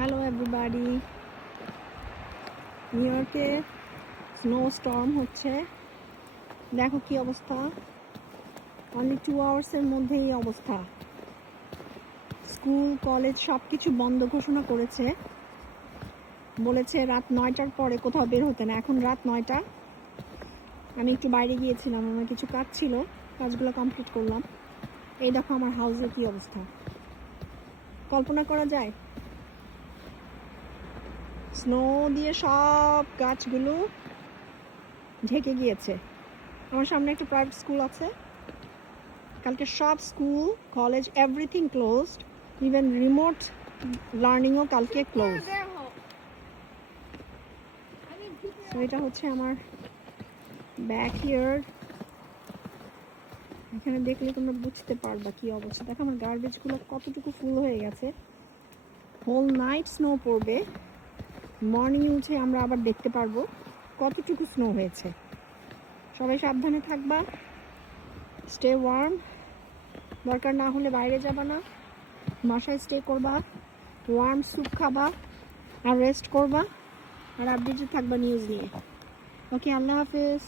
Hello everybody, new ইয়র্কে snow Sturm হচ্ছে। দেখো কি অবস্থা, অনলি 2 আওয়ার্সের মধ্যেই এই অবস্থা। স্কুল কলেজ সব কিছু বন্ধ ঘোষণা করেছে, বলেছে রাত 9টার পরে কোথাও বের হতে না। এখন রাত 9টা, আমি একটু বাইরে গিয়েছিলাম, আমার কিছু কাজ ছিল, কাজগুলো কমপ্লিট করলাম। এই দেখো আমার হাউসের কি অবস্থা, কল্পনা করা যায়? স্নো দিয়ে সব গাছগুলো ঢেকে গিয়েছে। আমার সামনে একটা প্রাইভেট স্কুল আছে, কালকে সব school college everything closed, even remote লার্নিংও কালকে ক্লোজ। সো এটা হচ্ছে আমার ব্যাকইয়ার্ড। এখানে দেখলে তোমরা বুঝতে পারবা কি অবস্থা। দেখো আমার গার্বেজগুলো কতটুকু ফুল হয়ে গেছে। হোল নাইট স্নো পড়বে, মর্নিং উঠে আমরা আবার দেখতে পারবো কতটুকু স্নো হয়েছে। সবাই সাবধানে থাকবা, স্টে ওয়ার্ম, দরকার না হলে বাইরে যাবা না, বাসায় স্টে করবা, ওয়ার্ম স্যুপ খাবা আর রেস্ট করবা, আর আপডেটেড থাকবা নিউজ নিয়ে। ওকে, আল্লাহ হাফেজ।